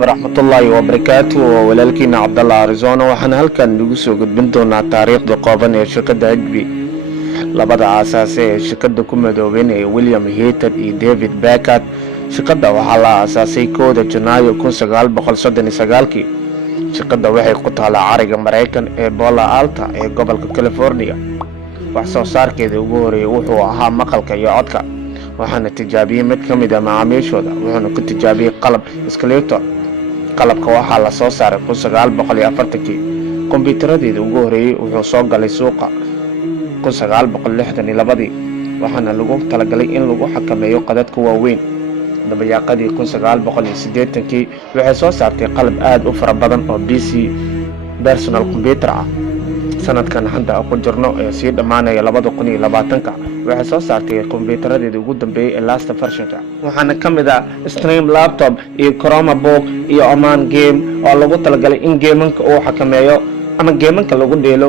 waraxmatullaahi wabarakaatu. walaalkiina cabdalla arizona waxaan halkan nagu soo gudbin doonaa taariikhda kooban ee shirkadda hb. labada aasaase ee shirkadda ku madoobeen ee william heaton iyo david beckett. shirkadda waxaa la aasaasay 1 janaayo 1939. shirkadda waxay ku taalaa cariga maraykan ee bola alta ee gobolka california. wax soo saarkeeda ugu horeeyay wuxuu ahaa maqalka iyo codka, waxaana tijaabiyey mid ka mid a macaamiishooda, wuxuuna ku tijaabiyey qalab skeletor. qalabka waxaa la soo saaray 1940. kombiyuutaradeeda ugu horeeyey wuxuu soo galay suuqa 1962, waxaana lagu talagalay in lagu xakameeyo qadadka waaweyn. dabayaaqadii 1980 waxay soo saartay qalab aad u fara badan oo pc personal computer ah. sanadkan hadda ku jirno ee sii dhammaanaya 2020 waxay soo saartay kombiyuutaradeeda ugu dambeeyay ee last versionka, waxaana ka mid ah stream laptop iyo chromebook iyo oman game oo lagu talagalay in geemanka uu xakameeyo ama geemanka lagu dheelo